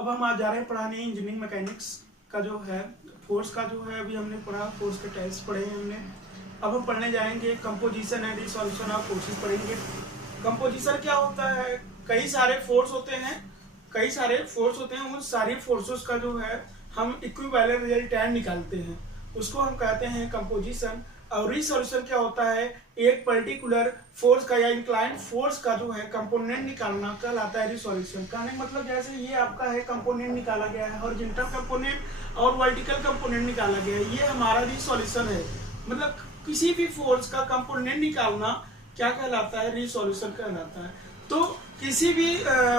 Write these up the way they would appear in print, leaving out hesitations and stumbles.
अब हम आज जा रहे हैं पढ़ाने इंजीनियरिंग मैकेनिक्स का जो है फोर्स का जो है अभी हमने पढ़ा, फोर्स के टाइप्स पढ़े हैं हमने। अब हम पढ़ने जाएंगे composition and resolution of forces पढ़ेंगे। कंपोजिशन क्या होता है, कई सारे फोर्स होते हैं, उन सारी फोर्सेस का जो है हम इक्विवेलेंट रिजल्टेंट निकालते हैं, उसको हम कहते हैं कंपोजिशन। और रिसोल्यूशन क्या होता है, एक पर्टिकुलर फोर्स का या इंक्लाइंड फोर्स का जो है कंपोनेंट निकालना कहलाता है रिसोल्यूशन। कहने का मतलब जैसे ये आपका है कंपोनेंट निकाला गया है, हॉरिजॉन्टल कंपोनेंट और वर्टिकल कंपोनेंट निकाला गया है, ये हमारा रिसोल्यूशन है। मतलब किसी भी फोर्स का कंपोनेंट निकालना क्या कहलाता है, रिसोल्यूशन कहलाता है। तो किसी भी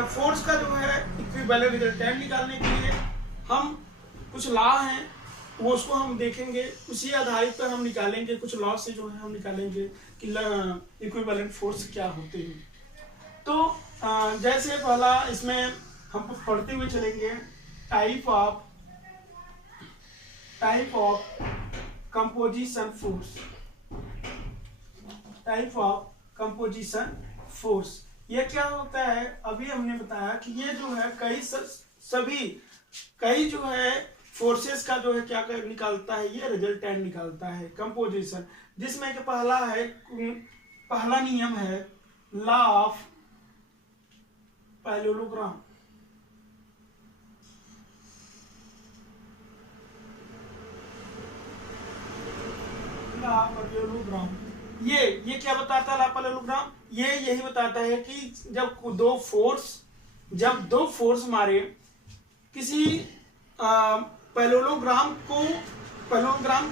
फोर्स का जो है इक्विवेलेंट रिजल्टेंट निकालने के लिए हम कुछ लॉ हैं वो उसको हम देखेंगे, उसी आधारित पर हम निकालेंगे, कुछ लॉ से जो है हम निकालेंगे कि इक्विवेलेंट फोर्स क्या होते हैं। तो जैसे पहला इसमें हम पढ़ते हुए चलेंगे, type of composition force. Type of composition force ये क्या होता है, अभी हमने बताया कि ये जो है कई जो है फोर्सेस का जो है क्या निकालता है, ये रिजल्टेंट निकालता है कंपोजिशन, जिसमें कि पहला नियम है law of parallelogram. Law of parallelogram ये क्या बताता है लॉ ऑफ पैरेललोग्राम, ये यही बताता है कि जब दो फोर्स मारे किसी पैरेललोग्राम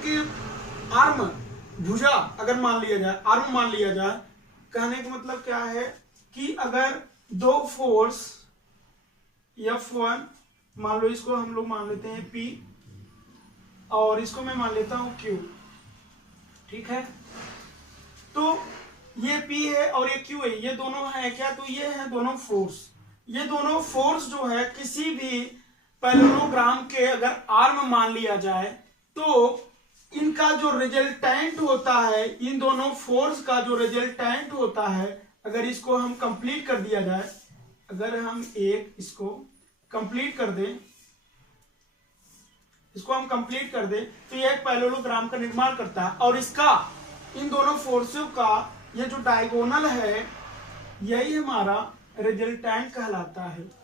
के आर्म भुजा अगर मान लिया जाए, कहने का मतलब क्या है कि अगर दो फोर्स F1 मान लो, इसको हम लोग मान लेते हैं P और इसको मैं मान लेता हूं Q, ठीक है। तो ये P है और ये Q है, ये दोनों है क्या, तो ये है दोनों फोर्स। ये दोनों फोर्स जो है किसी भी पैरेललोग्राम के अगर आर्म मान लिया जाए तो इनका जो रिजल्टेंट होता है, इन दोनों फोर्स का जो रिजल्टेंट होता है, अगर इसको हम कंप्लीट कर दिया जाए, अगर हम इसको कंप्लीट कर दें तो ये एक पैरेललोग्राम का निर्माण करता है। और इसका इन दोनों फोर्सों का ये जो डायगोनल है, यही हमारा रिजल्टेंट कहलाता है।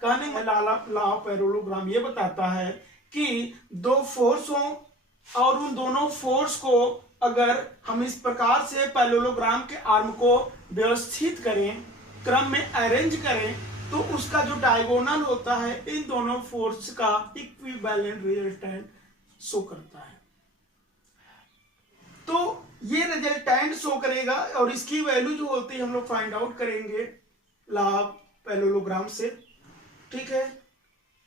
कहने में लॉ ऑफ पैरेललोग्राम ये बताता है कि दो फोर्स हो और उन दोनों फोर्स को अगर हम इस प्रकार से पैरेललोग्राम के आर्म को व्यवस्थित करें, क्रम में अरेंज करें, तो उसका जो डायगोनल होता है इन दोनों फोर्स का इक्विवेलेंट रिजल्टेंट शो करता है। तो ये रिजल्टेंट शो करेगा और इसकी वैल्यू जो होती है हम लोग फाइंड आउट करेंगे लॉ ऑफ पैरेललोग्राम से, ठीक है।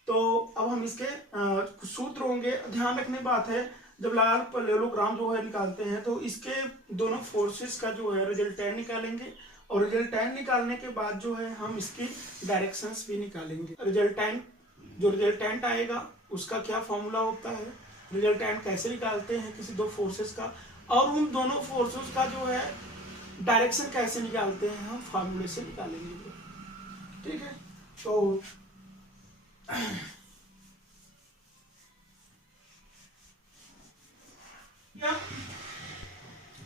तो अब हम इसके कुछ सूत्र होंगे। ध्यान रखने बात है, जब लॉ ऑफ पैरेललोग्राम जो है निकालते हैं तो इसके दोनों फोर्सेस का जो है रिजल्टेंट निकालेंगे और रिजल्टेंट निकालने के बाद जो है हम इसकी डायरेक्शंस भी निकालेंगे। रिजल्टेंट आएगा उसका क्या फॉर्मूला होता है, रिजल्टेंट कैसे निकालते हैं किसी दो फोर्सेस का, और उन दोनों फोर्सेस का जो है डायरेक्शन कैसे निकालते हैं हम फॉर्मूले से निकालेंगे, ठीक है। तो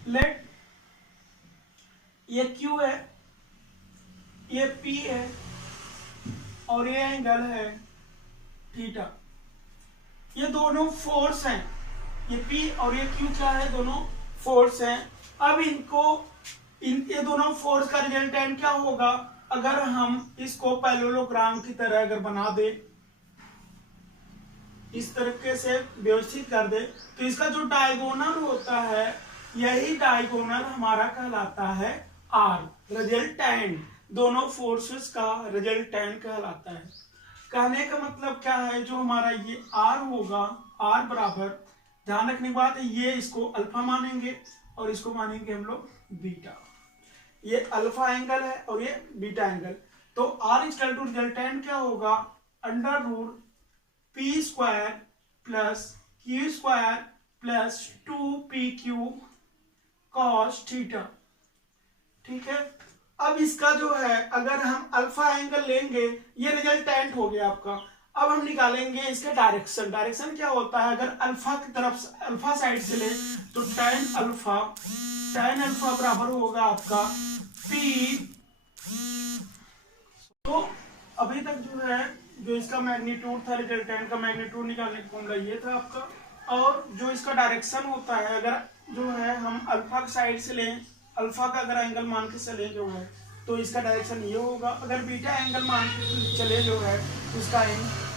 लेट ये Q है, ये P है और ये एंगल है थीटा। ये दोनों फोर्स हैं, ये P और ये Q क्या है, दोनों फोर्स हैं। अब ये दोनों फोर्स का रिजल्टेंट क्या होगा, अगर हम इसको पैरेललोग्राम की तरह अगर बना दे, इस तरीके से व्यवस्थित कर दे, तो इसका जो डायगोनल होता है, यही डायगोनल हमारा कहलाता है R, रिजल्टेंट। दोनों फोर्सेस का रिजल्टेंट कहलाता है। कहने का मतलब क्या है, जो हमारा ये R होगा, R बराबर, ध्यान रखने की बात है, ये इसको अल्फा मानेंगे और इसको मानेंगे हम लोग बीटा। ये अल्फा एंगल है और ये बीटा एंगल। तो R इक्वल टू रिजल्टेंट क्या होगा, under root P square plus Q square plus 2PQ cos theta, ठीक है। अब इसका जो है अगर हम अल्फा एंगल लेंगे, ये रिजल्टेंट हो गया आपका। अब हम निकालेंगे इसका डायरेक्शन। डायरेक्शन क्या होता है, अगर अल्फा की तरफ अल्फा साइड से ले तो tan अल्फा बराबर होगा आपका P। तो अभी तक जो है जो इसका मैग्नीट्यूड था, रिजल्टेंट का मैग्नीट्यूड निकालने का फॉर्मूला ये था आपका। और जो इसका डायरेक्शन होता है, अगर जो है हम अल्फा की साइड से लें, अल्फा का अगर एंगल मान के चले जो है तो इसका डायरेक्शन ये होगा। अगर बीटा एंगल मान के चले जो है तो इसका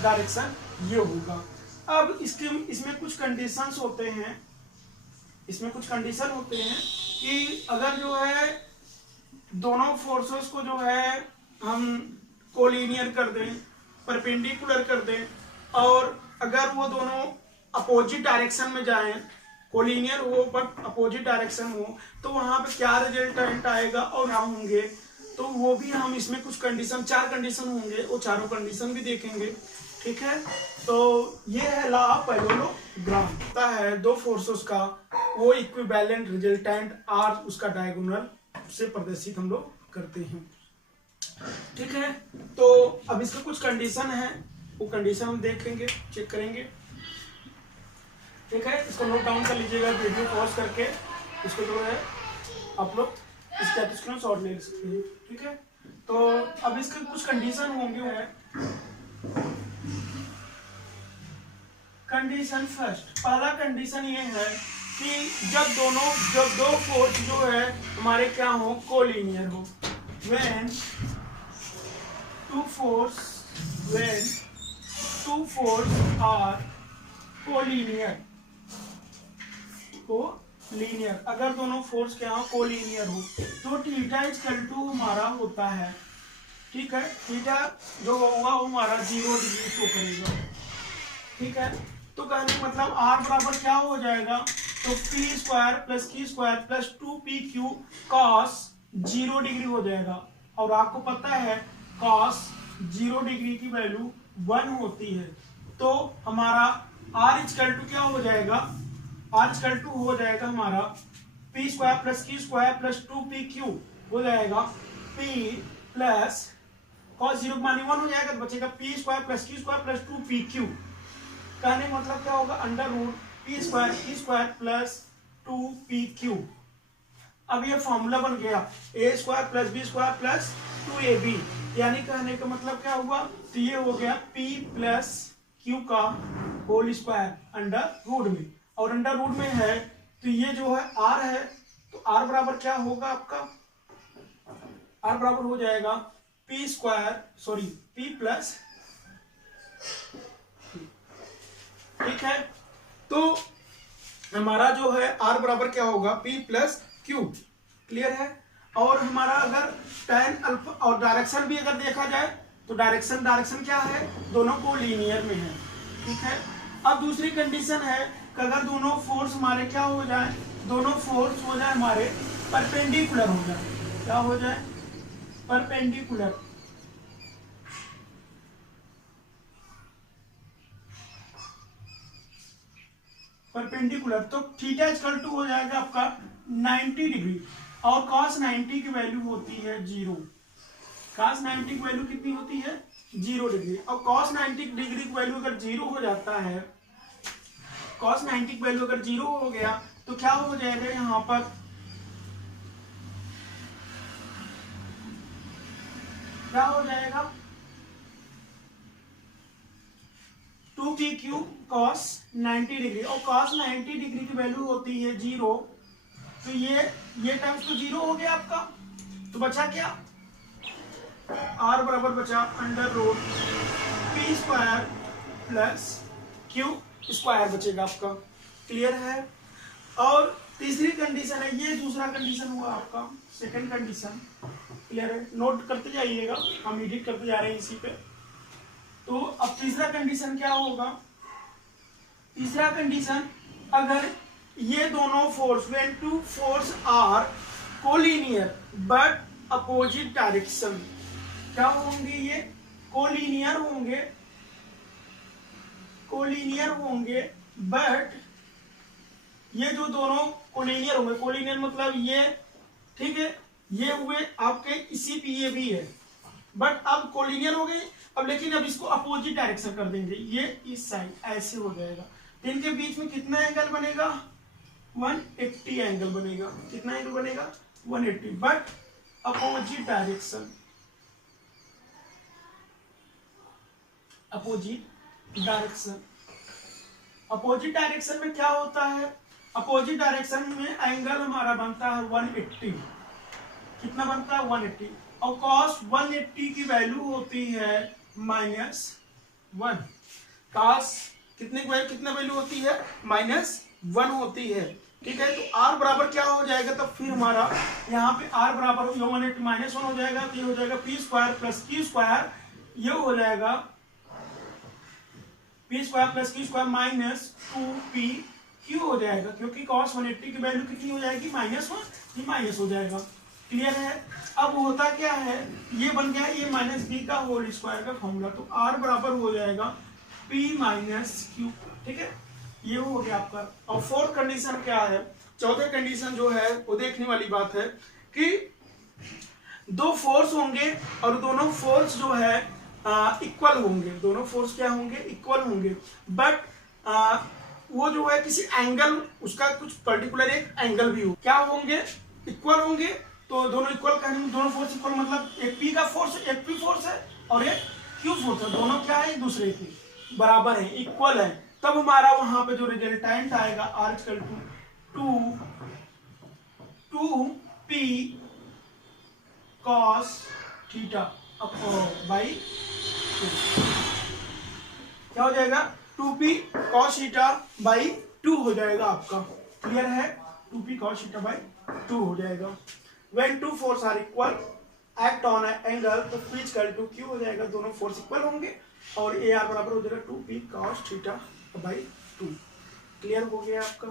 डायरेक्शन ये होगा। अब इसमें कुछ कंडीशंस होते हैं, इसमें कुछ कंडीशन होते हैं कि अगर जो है दोनों फोर्सेस को जो है हम कोलिनियर कर दें, परपेंडिकुलर कर दें, और अगर वो दोनों अपोजिट डायरेक्शन में जाएं, कोलिनियर हो बट अपोजिट डायरेक्शन हो, तो वहां पे क्या रिजल्टेंट आएगा और क्या होंगे, तो वो भी हम इसमें कुछ कंडीशन, 4 कंडीशन होंगे, वो चारों कंडीशन भी देखेंगे। ठीक है, तो ये है लॉ ऑफ पैरेललोग्राम। होता है दो फोर्सेस का वो इक्विवेलेंट रिजल्टेंट आर उसका डायगोनल से प्रदर्शित हम लोग करते हैं। ठीक है, तो अब इसका कुछ कंडीशन है, वो कंडीशन हम देखेंगे, चेक करेंगे। ठीक है, इसको नोट डाउन कर लीजिएगा, वीडियो पॉज करके इसको जो है आप लोग इसका स्क्रीनशॉट ले सकते हैं। ठीक है, तो अब इसके कुछ कंडीशन होंगे। है कंडीशन फर्स्ट, पहला कंडीशन ये है कि जब दो फोर्स जो है हमारे क्या हो, कोलिनियर हो। When two force are collinear, अगर दोनों फोर्स क्या हो, कोलिनियर हो, तो थीटा इक्वल टू हमारा होता है, ठीक है, थीटा जो होगा वो हमारा 0 डिग्री शो करेगा। ठीक है, तो कहने का मतलब आर बराबर क्या हो जाएगा, तो P square plus Q square plus 2pq cos 0 degree हो जाएगा। और आपको पता है कॉस 0 डिग्री की वैल्यू 1 होती है, तो हमारा आर इक्वल टू क्या हो जाएगा, आर इक्वल टू हो जाएगा हमारा P square plus Q square plus 2pq हो जाएगा p प्लस कॉस 0 मानी 1 हो जाएगा, तो बचेगा P square plus Q square plus 2pq। कहने का मतलब क्या होगा, under root P square Q square plus 2pq। अब ये फॉर्मूला बन गया A square plus B square plus 2ab, यानी कहने का मतलब क्या हुआ, तो ये हो गया p प्लस q का होल स्क्वायर अंडर रूट में, और अंडर रूट में है तो ये जो है r है, तो r बराबर क्या होगा आपका, r बराबर हो जाएगा p प्लस, ठीक है, तो हमारा जो है r बराबर क्या होगा, p प्लस क्यू। क्लियर है, और हमारा अगर tan अल्फा और डायरेक्शन भी अगर देखा जाए तो डायरेक्शन क्या है, दोनों को लीनियर में है। ठीक है, अब दूसरी कंडीशन है कि अगर दोनों फोर्स हमारे क्या हो जाए, दोनों फोर्स हो जाए हमारे परपेंडिकुलर हो जाए, क्या हो जाए, परपेंडिकुलर। तो थीटा इक्वल टू हो जाएगा आपका 90 डिग्री, और cos 90 की वैल्यू होती है 0। cos 90 की वैल्यू कितनी होती है, 0 डिग्री। और cos 90 डिग्री की वैल्यू अगर 0 हो जाता है, cos 90 की वैल्यू अगर 0 हो गया तो क्या हो जाएगा, यहाँ पर क्या हो जाएगा, 2pq cos 90 डिग्री, और cos 90 डिग्री की वैल्यू होती है 0, तो ये टर्म्स तो 0 हो गया आपका, तो बचा क्या, r बराबर बचा under root P square plus Q square बचेगा आपका। क्लियर है, और तीसरी कंडीशन है, ये दूसरा कंडीशन हुआ आपका, सेकंड कंडीशन। क्लियर है, नोट करते जाइएगा, हम एडिट करते जा रहे हैं इसी पे। तो अब तीसरा कंडीशन क्या होगा, तीसरा कंडीशन अगर ये दोनों force, when two force are collinear but opposite direction, क्या होंगे, ये कोलिनियर होंगे बट ये जो दोनों कोलिनियर होंगे, कोलिनियर मतलब ये, ठीक है, ये हुए आपके इसी पे ये भी है, बट अब कोलिनियर हो गई। अब लेकिन अब इसको अपोजिट डायरेक्शन कर देंगे, ये इस साइड ऐसे हो जाएगा। तो इनके बीच में कितना एंगल बनेगा, 180 एंगल बनेगा। कितना एंगल बनेगा, 180, but opposite direction. Opposite direction, opposite direction में क्या होता है, अपोजिट डायरेक्शन में एंगल हमारा बनता है 180। कितना बनता है, 180। और cos 180 की वैल्यू होती है -1। cos कितना वैल्यू होती है, -1 होती है। ठीक है, तो r बराबर क्या हो जाएगा, तब फिर हमारा यहाँ पे r बराबर 180 -1 हो जाएगा। तो ये हो जाएगा p square plus q square, ये हो जाएगा p square plus q square minus 2pq हो जाएगा, क्योंकि cos 180 की वैल्यू कितनी हो जाएगी, -1, ये माइनस हो जाएगा। क्लियर है। अब होता क्या है, ये बन गया ये -b का होल स्क्वायर का फॉर्मूला, तो r बराबर हो जाएगा p माइनस q। ठीक है, ये हो गया आपका। और फोर्थ कंडीशन क्या है, चौथे कंडीशन जो है वो देखने वाली बात है कि दो फोर्स होंगे और दोनों फोर्स जो है इक्वल होंगे। दोनों फोर्स क्या होंगे, इक्वल होंगे, बट वो जो है किसी एंगल, उसका कुछ पर्टिकुलर एक एंगल भी हो, क्या होंगे, इक्वल होंगे। तो दोनों इक्वल कहेंगे, दोनों फोर्स इक्वल मतलब एक p का फोर्स, एक p फोर्स है और एक q फोर्स है, दोनों क्या है, एक दूसरे के बराबर है, इक्वल है। तब हमारा वहां पे जो रिजल्टेंट आएगा r equal to 2p cos theta by 2। क्या हो जाएगा, 2p cos थीटा बाई 2 हो जाएगा आपका। क्लियर है, 2p cos थीटा बाई 2 हो जाएगा। When two forces are equal, act on an angle, तो P इक्वल टू Q हो जाएगा, दोनों फोर्स इक्वल होंगे और AR बराबर हो जाएगा 2p cos theta by 2। Clear हो गया आपका।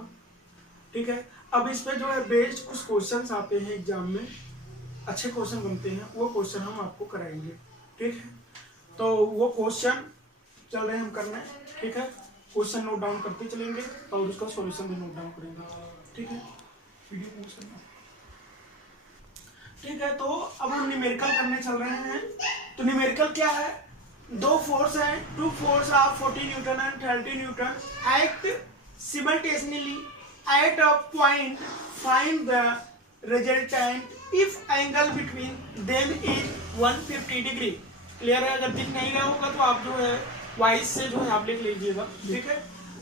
ठीक है, अब इस पे जो है बेस्ड कुछ क्वेश्चंस आते हैं एग्जाम में, अच्छे क्वेश्चन बनते हैं, वो क्वेश्चन हम आपको कराएंगे। ठीक है, तो वो क्वेश्चन चल रहे हैं हम करने। ठीक है, क्वेश्चन नोट डाउन करते चलेंगे और उसका सॉल्यूशन भी नोट डाउन करेंगे। ठीक है, वीडियो पॉज करना। ठीक है, तो अब हम न्यूमेरिकल करने चल रहे हैं। तो न्यूमेरिकल क्या है, दो फोर्स हैं, two force of 40 newton and 30 newton act simultaneously at a point, find the resultant if angle between them is 150 degree. Clear है, अगर दिख नहीं रहा होगा तो आप जो है वाइस से जो है आप लिख लीजिएगा। ठीक है,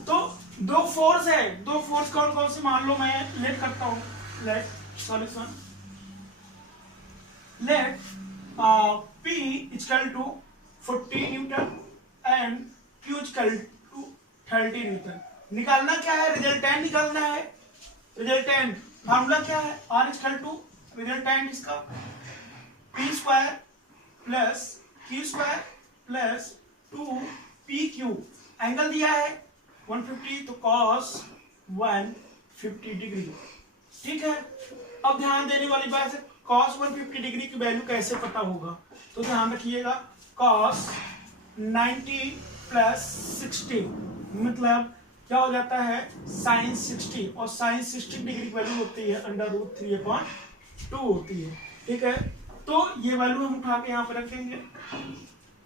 तो दो फोर्स है, दो फोर्स कौन कौन से, मान लो मैं लेट करता हूँ, let solution, let P equal to 40 newton and Q equal to 30 newton. निकालना क्या है, रिजल्टेंट निकालना है। रिजल्टेंट फार्मूला क्या है, R equal to रिजल्टेंट इसका P square plus Q square plus 2PQ। Angle दिया है 150, तो cos 150 डिग्री। ठीक है, अब ध्यान देने वाली बात है, cos 150 डिग्री की वैल्यू कैसे पता होगा, तो ध्यान रखिएगा, cos 90 प्लस 60 मतलब क्या हो जाता है, sin 60, और sin 60 डिग्री की वैल्यू होती है √3/2 होती है। ठीक है, तो ये वैल्यू हम उठा के यहाँ पे रखेंगे।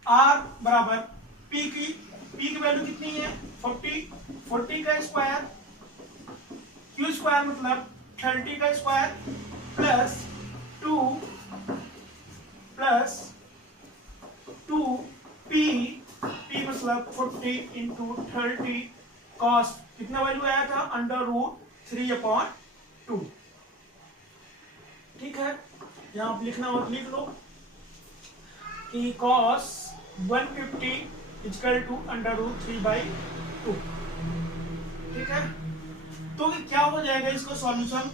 r बराबर p की वैल्यू कितनी है, 40 का स्क्वायर, q स्क्वायर मतलब 30 का square plus 2 plus 2p, p मतलब 40 इंटू 30 cos, कितना वैल्यू आया था, √3/2। ठीक है, यहाँ आप लिखना हो लिख लो कि cos 150 इक्वल टू √3/2। ठीक है, तो क्या हो जाएगा इसको सॉल्यूशन,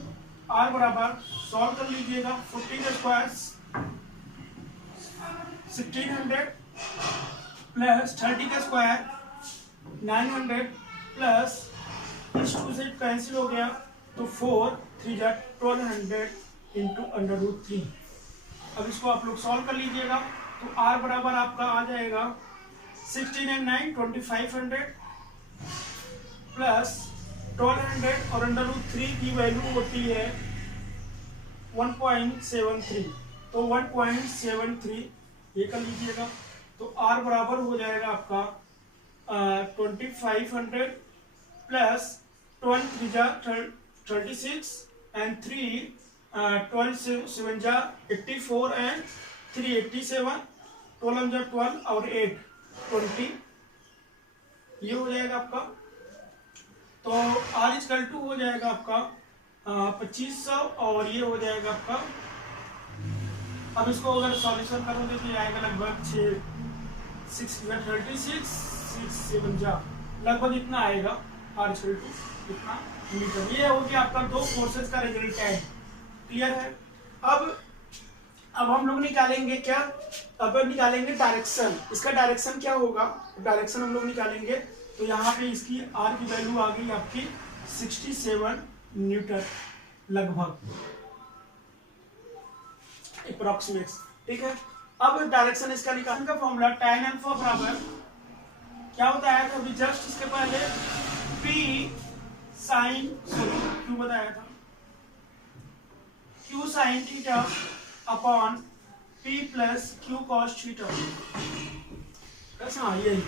r बराबर सॉल्व कर लीजिएगा, 40 का स्क्वायर 1600 प्लस 30 का स्क्वायर 900 प्लस इस 2 से कैंसिल हो गया, तो 4 3 जा 1200 इंटू √3। अब इसको आप लोग सॉल्व कर लीजिएगा, तो r बराबर आपका आ जाएगा 16 and 9 2500 प्लस 1200 और √3 की वैल्यू होती है 1.73, तो 1.73 ये कर लीजिएगा। तो R बराबर हो जाएगा आपका 2500 प्लस 12 3 जा 36 एंड 3 12 7 जा 84 एंड 3 87 12 जा 12 और 8 20, ये हो जाएगा आपका। तो R इक्वल टू हो जाएगा आपका 2500 और ये हो जाएगा आपका। अब इसको अगर सॉल्यूशन करोगे तो ये आएगा लगभग 6 36 6 7 जा लगभग इतना आएगा R इक्वल टू इतना मीटर। ये हो गया आपका दो फोर्सेस का रिजल्टेंट। क्लियर है। अब हम लोग निकालेंगे क्या, अब निकालेंगे डायरेक्शन। इसका डायरेक्शन क्या होगा, डायरेक्शन हम लोग निकालेंगे। तो यहाँ पे इसकी R की वैल्यू आ गई आपकी 67 न्यूटन लगभग अप्रोक्सीमेट। ठीक है। अब डायरेक्शन इसका निकालने का फॉर्मूला tan अल्फा बराबर क्या होता है, तो अभी जस्ट इसके पहले P साइन Q बताया था, Q sine theta upon P plus Q cos theta. हाँ यही।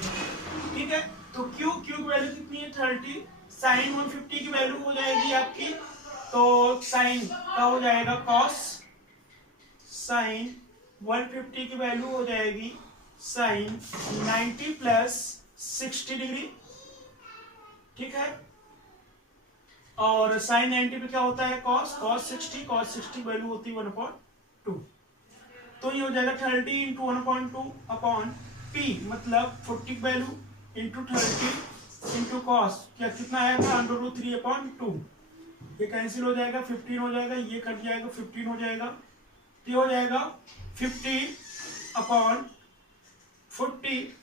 ठीक है। तो Q की वैल्यू कितनी है 30, साइन 150 की वैल्यू हो जाएगी आपकी, तो साइन का हो जाएगा कॉस, साइन 150 की वैल्यू हो जाएगी साइन 90 प्लस 60 डिग्री। ठीक है। और साइन 90 पे क्या होता है कॉस, कॉस 60 वैल्यू होती है 1/2। तो ये हो जाएगा 30 इंटू 1/2 अपॉन P मतलब 40 वैल्यू इंटू 30 इंटू कॉस क्या कितना आएगा √3/2। ये कैंसिल हो जाएगा, 15 हो जाएगा, ये कट जाएगा 15 हो जाएगा। तो ये हो जाएगा 50/40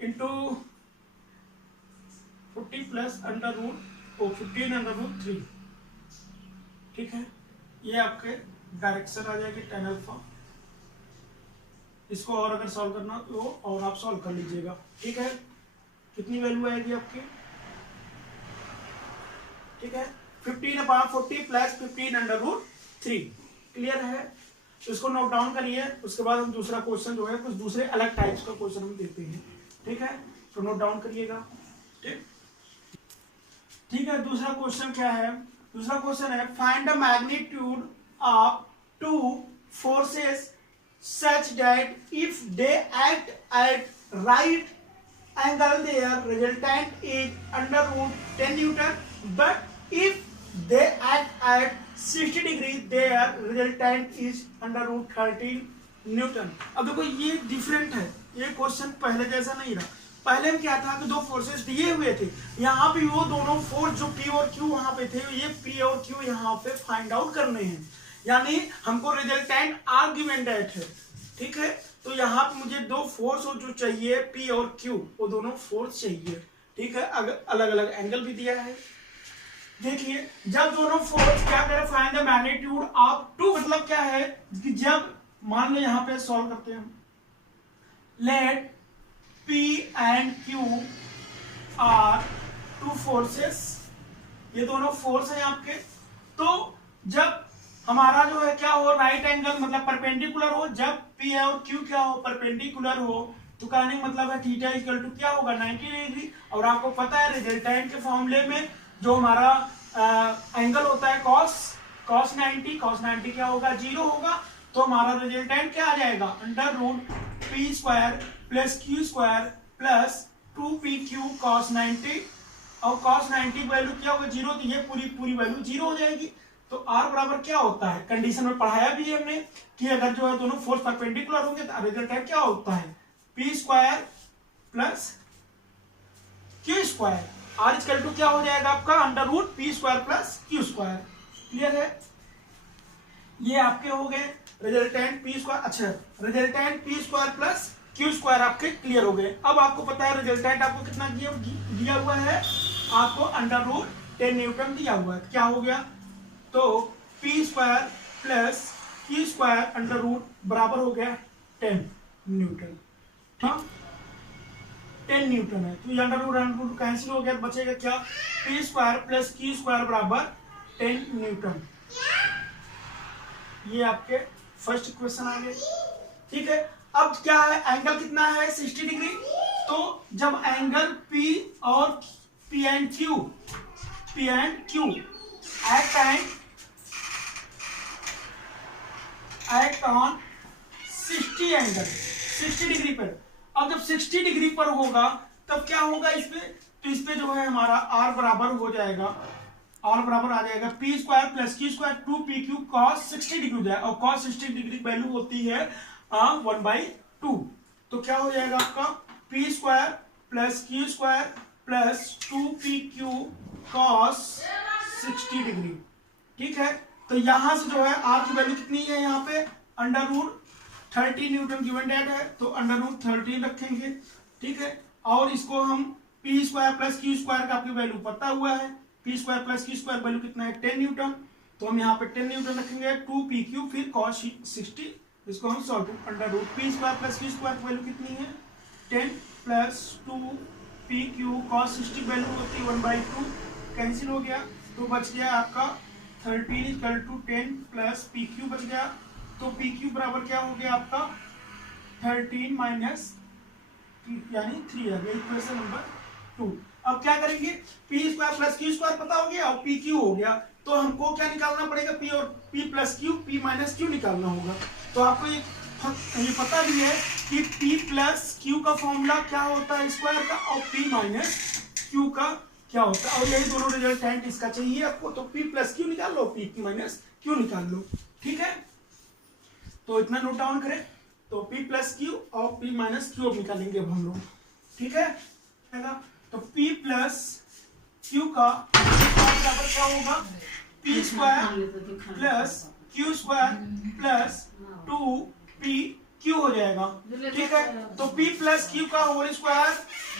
इंटू 40 प्लस √3। ठीक है। ये आपके डायरेक्शन आ जाएगी tan अल्फा। इसको और अगर सॉल्व करना तो और आप सॉल्व कर लीजिएगा। ठीक है। कितनी वैल्यू आएगी आपकी, ठीक है 15/40 प्लस 15√3। क्लियर है। तो इसको नोट डाउन करिए, उसके बाद हम दूसरा क्वेश्चन जो है कुछ दूसरे अलग टाइप्स का क्वेश्चन हम देखते हैं। ठीक है। तो नोट डाउन करिएगा। ठीक है। दूसरा क्वेश्चन क्या है, दूसरा क्वेश्चन है find the magnitude of two forces such that if they act at right angle their resultant is √10 Newton, but if they act at 60 degree their resultant is √13 Newton। अब देखो ये डिफरेंट है, ये question पहले जैसा नहीं रहा। पहले में क्या था कि दो फोर्सेस दिए हुए थे, यहाँ पे वो दोनों फोर्स जो P और Q वहां पे थे, ये P और Q यहाँ पे फाइंड आउट करने हैं, यानी हमको रिजल्टेंट R गिवन डेट है। ठीक है। तो यहाँ पे मुझे दो फोर्स जो चाहिए P और Q, वो दोनों फोर्स चाहिए। ठीक है। अलग अलग एंगल भी दिया है। देखिए जब दोनों फोर्स क्या करें, find the magnitude of two, मतलब क्या है कि जब मान लो यहाँ पे सॉल्व करते हैं, let P and Q are two forces, ये दोनों फोर्स हैं आपके। तो जब हमारा जो है क्या हो, राइट एंगल मतलब परपेंडिकुलर हो, जब P और Q क्या हो, परपेंडिकुलर हो, तो कहने का मतलब है थीटा इक्वल टू क्या होगा 90 डिग्री। और आपको पता है रिजल्टेंट के फॉर्मूले में जो हमारा एंगल होता है cos 90 क्या होगा 0 होगा। तो हमारा रिजल्टेंट क्या आ जाएगा √P² plus Q² plus 2PQ cos 90, और cos 90 वैल्यू क्या होगा 0, तो ये पूरी वैल्यू 0 हो जाएगी। तो R बराबर क्या होता है, कंडीशन में पढ़ाया भी है हमने कि अगर जो है दोनों फोर्स परपेंडिकुलर होंगे तो रिजल्टेंट क्या होता है P² plus Q²। R equal to क्या हो जाएगा आपका √P² प्लस Q²। क्लियर है। ये आपके हो गए रिजल्टेंट P²। अच्छा, रिजल्टेंट P² प्लस Q² आपके क्लियर हो गए। अब आपको पता है रिजल्टेंट आपको कितना दिया हुआ है, आपको √10 न्यूटन दिया हुआ है। क्या हो गया, तो P² प्लस Q² बराबर हो गया 10 न्यूटन। ठीक, 10 न्यूटन है। तो ये √√ कैंसिल हो गया, तो बचेगा क्या P² प्लस Q² बराबर 10 न्यूटन। ये आपके फर्स्ट इक्वेशन आ गई। ठीक है, अब क्या है, एंगल कितना है 60 डिग्री। तो जब एंगल P और P and Q act on 60 angle 60 degree पर। अब जब 60 डिग्री पर होगा तब क्या होगा इस पे, तो इस पे जो है हमारा R बराबर हो जाएगा, R बराबर आ जाएगा P square plus Q square 2pq cos 60 degree हो जाएगा, और cos 60 डिग्री वैल्यू होती है 1/2। तो क्या हो जाएगा आपका P square plus Q square plus 2pq cos 60 degree. ठीक है, तो यहां से जो है R की वैल्यू कितनी है, यहाँ पे √30 न्यूटन गिवन डेट है, तो √13 रखेंगे। ठीक है, और इसको हम P square plus Q square का आपकी वैल्यू पता हुआ है, P square plus Q square value कितना है 10 न्यूटन, तो हम यहाँ पे 10 न्यूटन रखेंगे। 2pq फिर cos 60, इसको हम solve √ P square plus Q square की वैल्यू कितनी है 10 प्लस 2pq cos 60 वैल्यू होती है 1/2, कैंसिल हो गया, तो बच गया आपका 13 = 10 प्लस pq बच गया। तो pq बराबर क्या हो गया आपका 13 माइनस यानी 3 आ गया, इक्वेशन नंबर 2। अब क्या करेंगे, P square plus Q square पता हो गया और पी क्यू हो गया, तो हमको क्या निकालना पड़ेगा, पी और P plus Q, P minus Q निकालना होगा। तो आपको ये पता भी है कि पी प्लस क्यू का फॉर्मूला क्या होता है स्क्वायर का, और पी माइनस क्यू का क्या होता है, और यही दोनों रिजल्टेंट इसका चाहिए आपको। तो पी प्लस क्यू निकाल लो, पी माइनस क्यू निकाल लो। ठीक है, तो इतना नोट डाउन करें, तो P प्लस क्यू और P माइनस क्यू अब निकालेंगे अब हम लोग। ठीक है, तो P प्लस क्यू का बराबर क्या होगा, P square plus Q square plus 2pq हो जाएगा। ठीक है, तो P प्लस क्यू का होल स्क्वायर,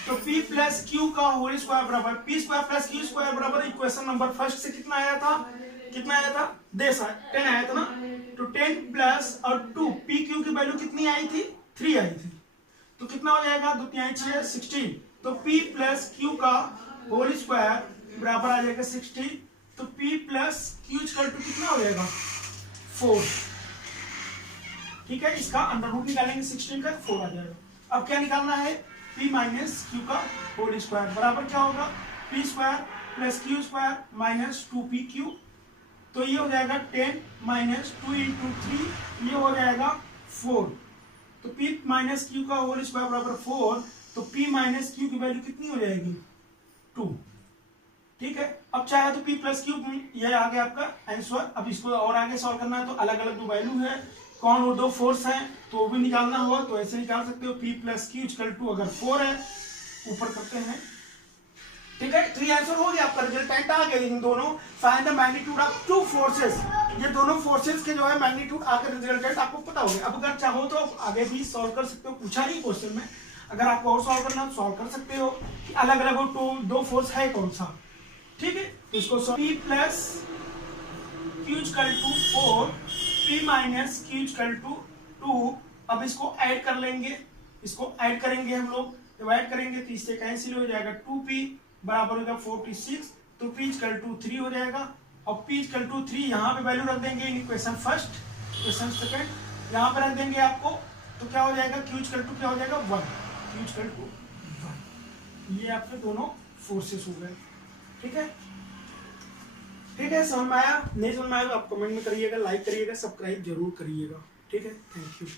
तो P प्लस क्यू का होल स्क्वायर बराबर P square plus Q square बराबर इक्वेशन नंबर फर्स्ट से कितना आया था 10 आया था ना, तो 10 प्लस और 2 पी क्यू की वैल्यू कितनी आई थी 3 आई थी, तो कितना हो जाएगा 2 3 6 16, तो P प्लस क्यू का होल स्क्वायर बराबर आ जाएगा 60, तो P प्लस क्यू कितना हो जाएगा 4। ठीक है, इसका √ निकालेंगे 16 का 4 आ जाएगा। अब क्या निकालना है, P माइनस क्यू का होल स्क्वायर बराबर क्या होगा P square plus Q square minus 2pq, तो ये हो जाएगा 10 माइनस 2 × 3, ये हो जाएगा 4, तो P माइनस क्यू का होल स्क्वायर बराबर 4, तो P माइनस क्यू की वैल्यू कितनी हो जाएगी 2। ठीक है, अब चाहे तो P प्लस क्यू, ये आ गया आपका आंसर। अब इसको और आगे सॉल्व करना है, तो अलग अलग दो वैल्यू है, कौन वो दो फोर्स है, तो वो भी निकालना हो तो ऐसे निकाल सकते हो। P प्लस क्यू = अगर 4 है, ऊपर करते हैं। ठीक है, तो ये आंसर हो गया आपका, रिजल्टेंट आ गया। इन दोनों find the magnitude of to forces, ये दोनों फोर्सेस के जो है मैग्नीट्यूड आकर रिजल्टेंट आपको पता हो गया। अब अगर चाहो तो आगे भी सॉल्व कर सकते हो, पूछा नहीं क्वेश्चन में, अगर आपको और सॉल्व करना है तो सॉल्व कर सकते हो कि अलग अलग हो दो फोर्स है कौन सा। ठीक है, इसको P plus Q = 4, P minus Q = 2। अब इसको ऐड कर लेंगे, इसको ऐड करेंगे हम लोग, जब ऐड करेंगे तो इससे कैंसिल हो जाएगा, 2p बराबर होगा 46, तो P = 3 हो जाएगा, और P = 3 यहाँ पे वैल्यू रख देंगे in equation first, equation second यहाँ पे रख देंगे आपको, तो क्या हो जाएगा Q = क्या हो जाएगा 1, Q = 1। ये आपके दोनों फोर्सेस हो गए। ठीक है, ठीक है, समझ में आया, नहीं समझ में आया तो आप कमेंट में करिएगा, लाइक करिएगा, सब्सक्राइब जरूर करिएगा। ठीक है, थैंक यू।